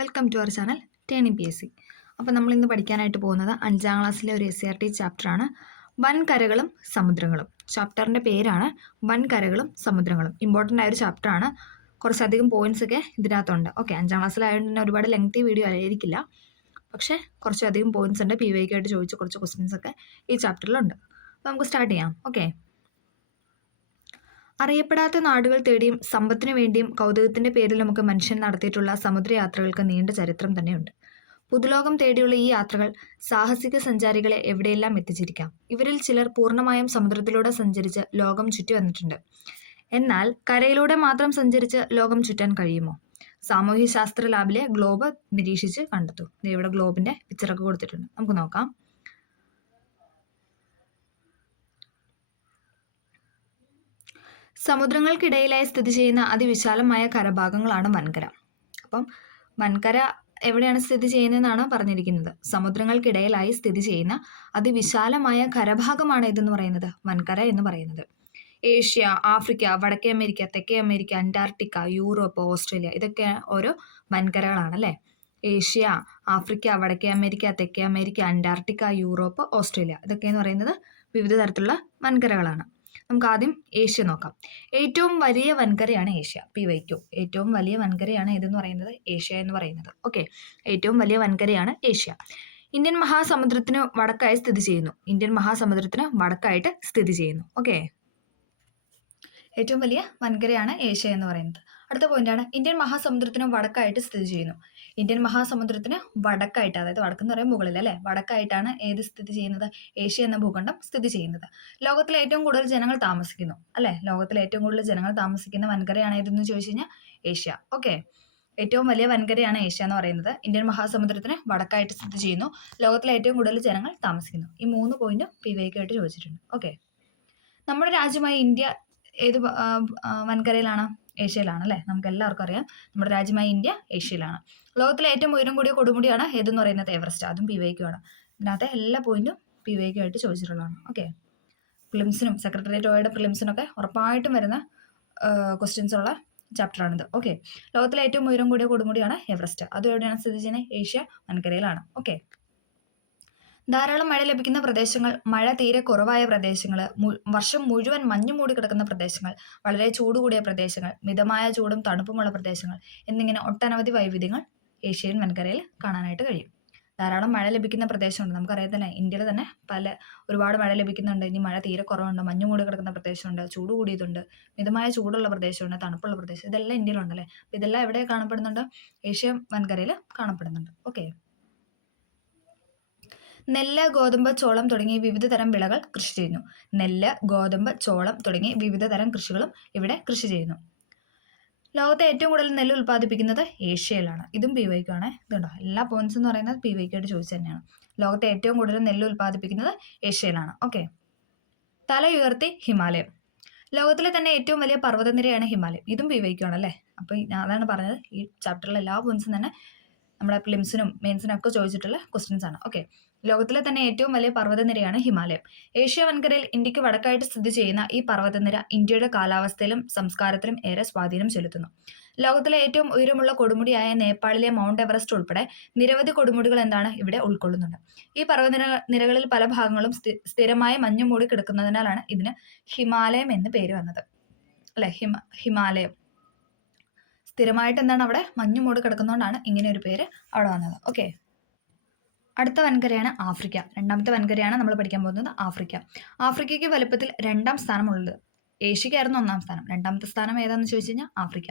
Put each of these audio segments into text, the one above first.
Welcome to our channel turning P S C. അപ്പോൾ നമ്മൾ ഇന്ന് പഠിക്കാനായിട്ട് പോകുന്നത് 5ാം ക്ലാസ്സിലെ ഒരു SCRT ചാപ്റ്ററാണ് വൻകരകളും സമുദ്രങ്ങളും. ചാപ്റ്ററിൻ്റെ പേരാണ് വൻകരകളും സമുദ്രങ്ങളും. ഇമ്പോർട്ടൻ്റ് ആയൊരു ചാപ്റ്ററാണ്. കുറച്ചധികം പോയിന്റ്സ് ഒക്കെ ഇതിനകത്തുണ്ട്. ഓക്കെ, 5ാം ക്ലാസ്സിലായതുകൊണ്ട് തന്നെ ഒരുപാട് ലെങ്തി വീഡിയോ ആയിരിക്കില്ല, പക്ഷേ കുറച്ചധികം പോയിന്റ്സ് ഉണ്ട്. PYK ആയിട്ട് ചോദിച്ച കുറച്ച് ക്വസ്റ്റ്യൻസ് ഒക്കെ ഈ ചാപ്റ്ററിലുണ്ട്. അപ്പോൾ നമുക്ക് സ്റ്റാർട്ട് ചെയ്യാം. ഓക്കെ, അറിയപ്പെടാത്ത നാടുകൾ തേടിയും സമ്പത്തിനു വേണ്ടിയും കൗതുകത്തിന്റെ പേരിലുമൊക്കെ മനുഷ്യൻ നടത്തിയിട്ടുള്ള സമുദ്രയാത്രകൾക്ക് നീണ്ട ചരിത്രം തന്നെയുണ്ട്. പുതുലോകം തേടിയുള്ള ഈ യാത്രകൾ സാഹസിക സഞ്ചാരികളെ എവിടെയെല്ലാം എത്തിച്ചിരിക്കാം. ഇവരിൽ ചിലർ പൂർണ്ണമായും സമുദ്രത്തിലൂടെ സഞ്ചരിച്ച് ലോകം ചുറ്റി വന്നിട്ടുണ്ട്. എന്നാൽ കരയിലൂടെ മാത്രം സഞ്ചരിച്ച് ലോകം ചുറ്റാൻ കഴിയുമോ? സാമൂഹ്യശാസ്ത്ര ലാബിലെ ഗ്ലോബ് നിരീക്ഷിച്ച് കണ്ടെത്തും. ഇവിടെ ഗ്ലോബിന്റെ പിക്ചറൊക്കെ കൊടുത്തിട്ടുണ്ട്, നമുക്ക് നോക്കാം. സമുദ്രങ്ങൾക്കിടയിലായി സ്ഥിതി ചെയ്യുന്ന അതിവിശാലമായ കരഭാഗങ്ങളാണ് വൻകര. അപ്പം വൻകര എവിടെയാണ് സ്ഥിതി ചെയ്യുന്നതെന്നാണ് പറഞ്ഞിരിക്കുന്നത്. സമുദ്രങ്ങൾക്കിടയിലായി സ്ഥിതി ചെയ്യുന്ന അതിവിശാലമായ കരഭാഗമാണ് ഇതെന്ന് പറയുന്നത് വൻകര എന്ന് പറയുന്നത്. ഏഷ്യ, ആഫ്രിക്ക, വടക്കേ അമേരിക്ക, തെക്കേ അമേരിക്ക, അന്റാർട്ടിക്ക, യൂറോപ്പ്, ഓസ്ട്രേലിയ, ഇതൊക്കെ ഓരോ വൻകരകളാണ് അല്ലേ. ഏഷ്യ, ആഫ്രിക്ക, വടക്കേ അമേരിക്ക, തെക്കേ അമേരിക്ക, അന്റാർട്ടിക്ക, യൂറോപ്പ്, ഓസ്ട്രേലിയ, ഇതൊക്കെ എന്ന് പറയുന്നത് വിവിധ തരത്തിലുള്ള വൻകരകളാണ്. നമുക്ക് ആദ്യം ഏഷ്യ നോക്കാം. ഏറ്റവും വലിയ വൻകരയാണ് ഏഷ്യ. PYQ ഏറ്റവും വലിയ വൻകരയാണ് ഇതെന്ന് പറയുന്നത് ഏഷ്യ എന്ന് പറയുന്നത്. ഓക്കെ, ഏറ്റവും വലിയ വൻകരയാണ് ഏഷ്യ. ഇന്ത്യൻ മഹാസമുദ്രത്തിന് വടക്കായി സ്ഥിതി ചെയ്യുന്നു. ഇന്ത്യൻ മഹാസമുദ്രത്തിന് വടക്കായിട്ട് സ്ഥിതി ചെയ്യുന്നു. ഓക്കെ, ഏറ്റവും വലിയ വൻകരയാണ് ഏഷ്യ എന്ന് പറയുന്നത്. അടുത്ത പോയിന്റാണ് ഇന്ത്യൻ മഹാസമുദ്രത്തിന് വടക്കായിട്ട് സ്ഥിതി ചെയ്യുന്നു. ഇന്ത്യൻ മഹാസമുദ്രത്തിന് വടക്കായിട്ട്, അതായത് വടക്കെന്ന് പറയുമ്പോൾ മുകളിൽ അല്ലെ, വടക്കായിട്ടാണ് ഏത് സ്ഥിതി ചെയ്യുന്നത്? ഏഷ്യ എന്ന ഭൂഖണ്ഡം സ്ഥിതി ചെയ്യുന്നത്. ലോകത്തിലെ ഏറ്റവും കൂടുതൽ ജനങ്ങൾ താമസിക്കുന്നു അല്ലെ. ലോകത്തിലെ ഏറ്റവും കൂടുതൽ ജനങ്ങൾ താമസിക്കുന്ന വൻകരയാണ് ഏതെന്ന് ചോദിച്ചു കഴിഞ്ഞാൽ ഏഷ്യ. ഓക്കെ, ഏറ്റവും വലിയ വൻകരയാണ് ഏഷ്യ എന്ന് പറയുന്നത്. ഇന്ത്യൻ മഹാസമുദ്രത്തിന് വടക്കായിട്ട് സ്ഥിതി ചെയ്യുന്നു. ലോകത്തിലെ ഏറ്റവും കൂടുതൽ ജനങ്ങൾ താമസിക്കുന്നു. ഈ 3 പോയിന്റും PYK ആയിട്ട് ചോദിച്ചിട്ടുണ്ട്. ഓക്കെ, നമ്മുടെ രാജ്യമായ ഇന്ത്യ ഏത് വൻകരയിലാണ്? ഏഷ്യയിലാണ് അല്ലേ. നമുക്ക് എല്ലാവർക്കും അറിയാം നമ്മുടെ രാജ്യമായ ഇന്ത്യ ഏഷ്യയിലാണ്. ലോകത്തിലെ ഏറ്റവും ഉയരം കൂടിയ കൊടുമുടിയാണ് ഏതെന്ന് പറയുന്നത് എവറസ്റ്റ്. അതും PYQ ആണ്. ഇതിനകത്തെ എല്ലാ പോയിന്റും PYQ ആയിട്ട് ചോദിച്ചിട്ടുള്ളതാണ്. ഓക്കെ, പ്രിലിംസിനും സെക്രട്ടേറിയറ്റ് ഓയുടെ പ്രിലിംസിനൊക്കെ ഉറപ്പായിട്ടും വരുന്ന ക്വസ്റ്റ്യൻസ് ഉള്ള ചാപ്റ്ററാണിത്. ഓക്കെ, ലോകത്തിലെ ഏറ്റവും ഉയരം കൂടിയ കൊടുമുടിയാണ് എവറസ്റ്റ്. അത് എവിടെയാണ് സ്ഥിതി ചെയ്യുന്നത്? ഏഷ്യ വൻകരയിലാണ്. ഓക്കെ, ധാരാളം മഴ ലഭിക്കുന്ന പ്രദേശങ്ങൾ, മഴ തീരെ കുറവായ പ്രദേശങ്ങൾ, വർഷം മുഴുവൻ മഞ്ഞു മൂടി കിടക്കുന്ന പ്രദേശങ്ങൾ, വളരെ ചൂട് കൂടിയ പ്രദേശങ്ങൾ, മിതമായ ചൂടും തണുപ്പുമുള്ള പ്രദേശങ്ങൾ എന്നിങ്ങനെ ഒട്ടനവധി വൈവിധ്യങ്ങൾ ഏഷ്യൻ വൻകരയിൽ കാണാനായിട്ട് കഴിയും. ധാരാളം മഴ ലഭിക്കുന്ന പ്രദേശമുണ്ട്. നമുക്കറിയാത്തല്ലേ, ഇന്ത്യയിൽ തന്നെ ഒരുപാട് മഴ ലഭിക്കുന്നുണ്ട്. ഇനി മഴ തീരെ കുറവുണ്ട്, മഞ്ഞു മൂടി കിടക്കുന്ന പ്രദേശമുണ്ട്, ചൂട് കൂടിയതുണ്ട്, മിതമായ ചൂടുള്ള പ്രദേശമുണ്ട്, തണുപ്പുള്ള പ്രദേശം, ഇതെല്ലാം ഇന്ത്യയിലുണ്ടല്ലേ. അപ്പോൾ ഇതെല്ലാം എവിടെ കാണപ്പെടുന്നുണ്ട്? ഏഷ്യ വൻകരയിൽ കാണപ്പെടുന്നുണ്ട്. ഓക്കെ, നെല്ല്, ഗോതമ്പ്, ചോളം തുടങ്ങിയ വിവിധ തരം വിളകൾ കൃഷി ചെയ്യുന്നു. നെല്ല്, ഗോതമ്പ്, ചോളം തുടങ്ങിയ വിവിധ തരം കൃഷികളും ഇവിടെ കൃഷി ചെയ്യുന്നു. ലോകത്തെ ഏറ്റവും കൂടുതൽ നെല്ല് ഉൽപ്പാദിപ്പിക്കുന്നത് ഏഷ്യയിലാണ്. ഇതും PYQ ആണ്. ഇതുണ്ടോ, എല്ലാ പോയിന്റ്സ് എന്ന് പറയുന്നത് PYQ ആയിട്ട് ചോദിച്ചു തന്നെയാണ്. ലോകത്തെ ഏറ്റവും കൂടുതൽ നെല്ല് ഉൽപ്പാദിപ്പിക്കുന്നത് ഏഷ്യയിലാണ്. ഓക്കെ, തല ഉയർത്തി ഹിമാലയം. ലോകത്തിലെ തന്നെ ഏറ്റവും വലിയ പർവ്വതനിരയാണ് ഹിമാലയം. ഇതും PYQ ആണല്ലേ. അപ്പോൾ അതാണ് പറഞ്ഞത്, ഈ ചാപ്റ്ററിലെ എല്ലാ പോയിന്റ്സും തന്നെ നമ്മുടെ പ്രിലിംസിനും മെയിൻസിനും ഒക്കെ ചോദിച്ചിട്ടുള്ള ക്വസ്റ്റ്യൻസ് ആണ്. ഓക്കെ, ലോകത്തിലെ തന്നെ ഏറ്റവും വലിയ പർവ്വതനിരയാണ് ഹിമാലയം. ഏഷ്യ വൻകരയിൽ ഇന്ത്യക്ക് വടക്കായിട്ട് സ്ഥിതി ചെയ്യുന്ന ഈ പർവ്വതനിര ഇന്ത്യയുടെ കാലാവസ്ഥയിലും സംസ്കാരത്തിലും ഏറെ സ്വാധീനം ചെലുത്തുന്നു. ലോകത്തിലെ ഏറ്റവും ഉയരമുള്ള കൊടുമുടിയായ നേപ്പാളിലെ മൗണ്ട് എവറസ്റ്റ് ഉൾപ്പെടെ നിരവധി കൊടുമുടികൾ ഇവിടെ ഉൾക്കൊള്ളുന്നുണ്ട്. ഈ പർവ്വതനിരകളിൽ പല ഭാഗങ്ങളും സ്ഥിരമായി മഞ്ഞു മൂടി കിടക്കുന്നതിനാലാണ് ഇതിന് ഹിമാലയം എന്ന് പേര് വന്നത് അല്ലെ. ഹിമാലയം സ്ഥിരമായിട്ട് അവിടെ മഞ്ഞു മൂടി കിടക്കുന്നതുകൊണ്ടാണ് ഇങ്ങനെ ഒരു പേര് അവിടെ വന്നത്. ഓക്കെ, അടുത്ത വൻകരയാണ് ആഫ്രിക്ക. രണ്ടാമത്തെ വൻകരയാണ് നമ്മൾ പഠിക്കാൻ പോകുന്നത് ആഫ്രിക്ക. ആഫ്രിക്കയ്ക്ക് വലുപ്പത്തിൽ 2ാം സ്ഥാനമുള്ളത്. ഏഷ്യക്കായിരുന്നു 1ാം സ്ഥാനം. 2ാമത്തെ സ്ഥാനം ഏതാണെന്ന് ചോദിച്ചു കഴിഞ്ഞാൽ ആഫ്രിക്ക.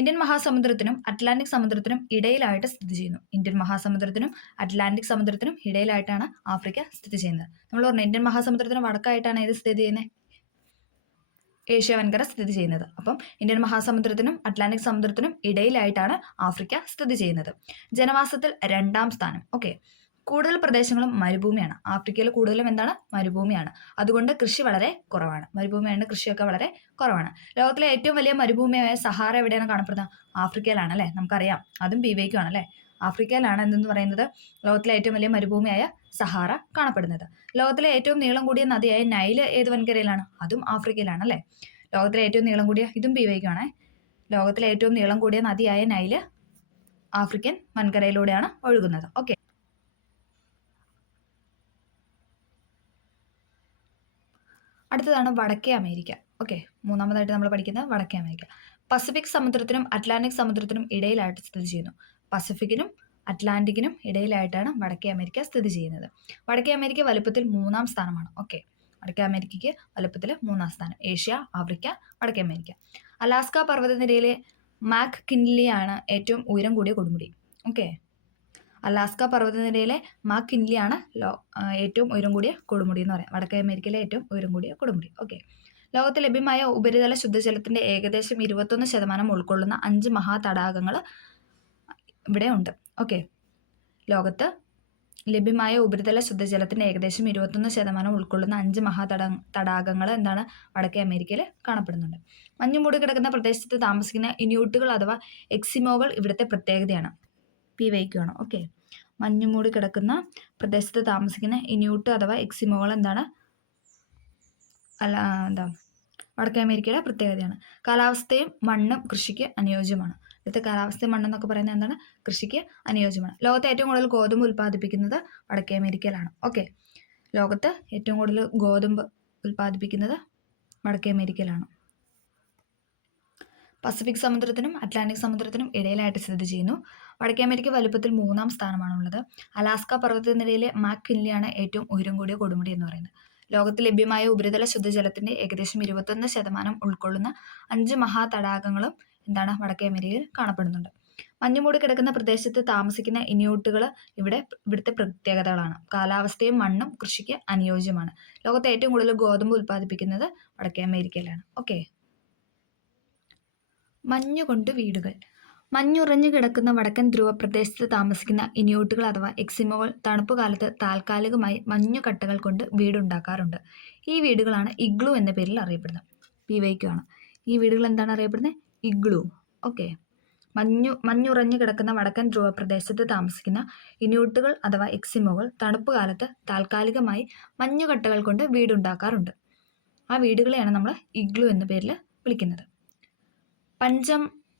ഇന്ത്യൻ മഹാസമുദ്രത്തിനും അറ്റ്ലാന്റിക് സമുദ്രത്തിനും ഇടയിലായിട്ട് സ്ഥിതി ചെയ്യുന്നു. ഇന്ത്യൻ മഹാസമുദ്രത്തിനും അറ്റ്ലാന്റിക് സമുദ്രത്തിനും ഇടയിലായിട്ടാണ് ആഫ്രിക്ക സ്ഥിതി ചെയ്യുന്നത്. നമ്മൾ പറഞ്ഞു ഇന്ത്യൻ മഹാസമുദ്രത്തിന് വടക്കായിട്ടാണ് ഇത് സ്ഥിതി ചെയ്യുന്നത്, ഏഷ്യ വൻകര സ്ഥിതി ചെയ്യുന്നത്. അപ്പം ഇന്ത്യൻ മഹാസമുദ്രത്തിനും അറ്റ്ലാന്റിക് സമുദ്രത്തിനും ഇടയിലായിട്ടാണ് ആഫ്രിക്ക സ്ഥിതി ചെയ്യുന്നത്. ജനവാസത്തിൽ 2ാം സ്ഥാനം. ഓക്കെ, കൂടുതൽ പ്രദേശങ്ങളും മരുഭൂമിയാണ്. ആഫ്രിക്കയിൽ കൂടുതലും മരുഭൂമിയാണ്. അതുകൊണ്ട് കൃഷി വളരെ കുറവാണ്. മരുഭൂമിയാണ്, കൃഷിയൊക്കെ വളരെ കുറവാണ്. ലോകത്തിലെ ഏറ്റവും വലിയ മരുഭൂമിയായ സഹാറ എവിടെയാണ് കാണപ്പെടുന്നത്? ആഫ്രിക്കയിലാണ് അല്ലേ. നമുക്കറിയാം, അതും PYQ ആണ് അല്ലേ. ആഫ്രിക്കയിലാണ് എന്തെന്ന് പറയുന്നത് ലോകത്തിലെ ഏറ്റവും വലിയ മരുഭൂമിയായ സഹാറ കാണപ്പെടുന്നത്. ലോകത്തിലെ ഏറ്റവും നീളം കൂടിയ നദിയായ നൈല് ഏത് വൻകരയിലാണ്? അതും ആഫ്രിക്കയിലാണ് അല്ലേ. ലോകത്തിലെ ഏറ്റവും നീളം കൂടിയ, ഇതും PYQ ആണ്. ലോകത്തിലെ ഏറ്റവും നീളം കൂടിയ നദിയായ നൈല് ആഫ്രിക്കൻ വൻകരയിലൂടെയാണ് ഒഴുകുന്നത്. ഓക്കെ, അടുത്തതാണ് വടക്കേ അമേരിക്ക. ഓക്കെ, മൂന്നാമതായിട്ട് നമ്മൾ പഠിക്കുന്നത് വടക്കേ അമേരിക്ക. പസഫിക് സമുദ്രത്തിനും അറ്റ്ലാന്റിക് സമുദ്രത്തിനും ഇടയിലായിട്ട് സ്ഥിതി ചെയ്യുന്നു. പസഫിക്കിനും അറ്റ്ലാന്റിക്കിനും ഇടയിലായിട്ടാണ് വടക്കേ അമേരിക്ക സ്ഥിതി ചെയ്യുന്നത്. വടക്കേ അമേരിക്ക വലുപ്പത്തിൽ 3-ാം സ്ഥാനമാണ്. ഓക്കെ, വടക്കേ അമേരിക്കയ്ക്ക് വലുപ്പത്തിൽ 3-ാം സ്ഥാനം. ഏഷ്യ, ആഫ്രിക്ക, വടക്കേ അമേരിക്ക. അലാസ്ക പർവ്വതനിരയിലെ മാക് കിൻലിയാണ് ഏറ്റവും ഉയരം കൂടിയ കൊടുമുടി. ഓക്കെ, അലാസ്ക പർവ്വതനിരയിലെ മാക് കിൻലിയാണ് ഏറ്റവും ഉയരം കൂടിയ കൊടുമുടി എന്ന് പറയാം. വടക്കേ അമേരിക്കയിലെ ഏറ്റവും ഉയരം കൂടിയ കൊടുമുടി. ഓക്കെ, ലോകത്ത് ലഭ്യമായ ഉപരിതല ശുദ്ധജലത്തിന്റെ ഏകദേശം 21% ഉൾക്കൊള്ളുന്ന 5 മഹാതടാകങ്ങൾ ഇവിടെ ഉണ്ട്. ഓക്കെ, ലോകത്ത് ലഭ്യമായ ഉപരിതല ശുദ്ധജലത്തിന്റെ ഏകദേശം 21% ഉൾക്കൊള്ളുന്ന 5 മഹാതടാകങ്ങൾ എന്താണ് വടക്കേ അമേരിക്കയിൽ കാണപ്പെടുന്നുണ്ട്. മഞ്ഞുമൂടി കിടക്കുന്ന പ്രദേശത്ത് താമസിക്കുന്ന ഇന്യൂട്ടുകൾ അഥവാ എക്സിമോകൾ ഇവിടുത്തെ പ്രത്യേകതയാണ്. വയ്ക്കുകയാണ്. ഓക്കെ, മഞ്ഞുമൂടി കിടക്കുന്ന പ്രദേശത്ത് താമസിക്കുന്ന ഇന്യൂട്ട് അഥവാ എക്സിമോകൾ എന്താണ് വടക്കേ അമേരിക്കയുടെ പ്രത്യേകതയാണ്. കാലാവസ്ഥയും മണ്ണും കൃഷിക്ക് അനുയോജ്യമാണ്. ഇവിടുത്തെ കാലാവസ്ഥയും മണ്ണെന്നൊക്കെ പറയുന്നത് എന്താണ്? കൃഷിക്ക് അനുയോജ്യമാണ്. ലോകത്തെ ഏറ്റവും കൂടുതൽ ഗോതമ്പ് ഉൽപ്പാദിപ്പിക്കുന്നത് വടക്കേ അമേരിക്കയിലാണ്. ഓക്കെ, ലോകത്ത് ഏറ്റവും കൂടുതൽ ഗോതമ്പ് ഉൽപ്പാദിപ്പിക്കുന്നത് വടക്കേ അമേരിക്കയിലാണ്. പസഫിക് സമുദ്രത്തിനും അറ്റ്ലാന്റിക് സമുദ്രത്തിനും ഇടയിലായിട്ട് സ്ഥിതി ചെയ്യുന്നു. വടക്കേ അമേരിക്ക വലുപ്പത്തിൽ 3-ാം സ്ഥാനമാണുള്ളത്. അലാസ്ക പർവ്വതനിരയിലെ മാക് കിൻലിയാണ് ഏറ്റവും ഉയരം കൂടിയ കൊടുമുടി എന്ന് പറയുന്നത്. ലോകത്ത് ലഭ്യമായ ഉപരിതല ശുദ്ധജലത്തിന്റെ ഏകദേശം 21% ഉൾക്കൊള്ളുന്ന 5 മഹാതടാകങ്ങളും എന്താണ് വടക്കേ അമേരിക്കയിൽ കാണപ്പെടുന്നുണ്ട്. മഞ്ഞുമൂടി കിടക്കുന്ന പ്രദേശത്ത് താമസിക്കുന്ന ഇന്യൂട്ടുകൾ ഇവിടുത്തെ പ്രത്യേകതകളാണ്. കാലാവസ്ഥയും മണ്ണും കൃഷിക്ക് അനുയോജ്യമാണ്. ലോകത്തെ ഏറ്റവും കൂടുതൽ ഗോതമ്പ് ഉൽപ്പാദിപ്പിക്കുന്നത് വടക്കേ അമേരിക്കയിലാണ്. ഓക്കെ, മഞ്ഞുകൊണ്ട് വീടുകൾ. മഞ്ഞുറഞ്ഞു കിടക്കുന്ന വടക്കൻ ധ്രുവ പ്രദേശത്ത് താമസിക്കുന്ന ഇന്യൂട്ടുകൾ അഥവാ എക്സിമോകൾ തണുപ്പ് കാലത്ത് താൽക്കാലികമായി മഞ്ഞുകട്ടകൾ കൊണ്ട് വീടുണ്ടാക്കാറുണ്ട്. ഈ വീടുകളാണ് ഇഗ്ലു എന്ന പേരിൽ അറിയപ്പെടുന്നത്. വയ്ക്കുകയാണ്. ഈ വീടുകൾ എന്താണ് അറിയപ്പെടുന്നത്? ഇഗ്ലു. ഓക്കെ, മഞ്ഞുറഞ്ഞു കിടക്കുന്ന വടക്കൻ ധ്രുവ പ്രദേശത്ത് താമസിക്കുന്ന ഇന്യൂട്ടുകൾ അഥവാ എക്സിമോകൾ തണുപ്പ് കാലത്ത് താൽക്കാലികമായി മഞ്ഞുകട്ടകൾ കൊണ്ട് വീടുണ്ടാക്കാറുണ്ട്. ആ വീടുകളെയാണ് നമ്മൾ ഇഗ്ലു എന്ന പേരിൽ വിളിക്കുന്നത്.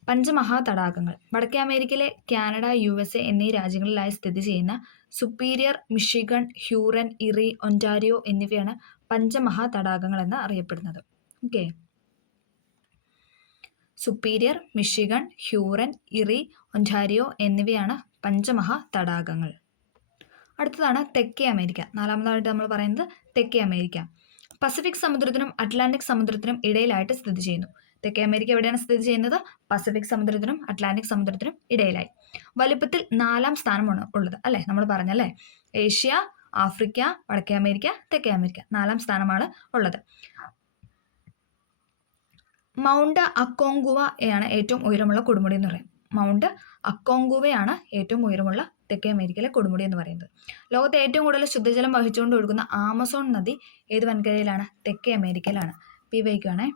പഞ്ചമഹാതടാകങ്ങൾ. വടക്കേ അമേരിക്കയിലെ കാനഡ, USA എന്നീ രാജ്യങ്ങളിലായി സ്ഥിതി ചെയ്യുന്ന superior, Michigan, Huron, Erie, Ontario എന്നിവയാണ് പഞ്ചമഹാതടാകങ്ങൾ എന്ന് അറിയപ്പെടുന്നത്. Okay, superior, Michigan, Huron, Erie, Ontario എന്നിവയാണ് പഞ്ചമഹാതടാകങ്ങൾ. അടുത്തതാണ് തെക്കേ അമേരിക്ക. 4-ാമതായിട്ട് നമ്മൾ പറയുന്നത് തെക്കേ അമേരിക്ക. പസഫിക് സമുദ്രത്തിനും അറ്റ്ലാന്റിക് സമുദ്രത്തിനും ഇടയിലായിട്ട് സ്ഥിതി ചെയ്യുന്നു. തെക്കേ അമേരിക്ക എവിടെയാണ് സ്ഥിതി ചെയ്യുന്നത്? പസഫിക് സമുദ്രത്തിനും അറ്റ്ലാന്റിക് സമുദ്രത്തിനും ഇടയിലായി. വലുപ്പത്തിൽ 4-ാം സ്ഥാനമാണ് ഉള്ളത് അല്ലേ? നമ്മൾ പറഞ്ഞല്ലേ, ഏഷ്യ, ആഫ്രിക്ക, വടക്കേ അമേരിക്ക, തെക്കേ അമേരിക്ക. 4-ാം സ്ഥാനമാണ് ഉള്ളത്. മൗണ്ട് അക്കോങ്കുവയാണ് ഏറ്റവും ഉയരമുള്ള കൊടുമുടി എന്ന് പറയും. മൗണ്ട് അക്കോങ്കുവയാണ് ഏറ്റവും ഉയരമുള്ള തെക്കേ അമേരിക്കയിലെ കൊടുമുടി എന്ന് പറയുന്നത്. ലോകത്തെ ഏറ്റവും കൂടുതൽ ശുദ്ധജലം വഹിച്ചുകൊണ്ട് ഒഴുകുന്ന ആമസോൺ നദി ഏത് വൻകരയിലാണ്? തെക്കേ അമേരിക്കയിലാണ്. വയ്ക്കുകയാണേ.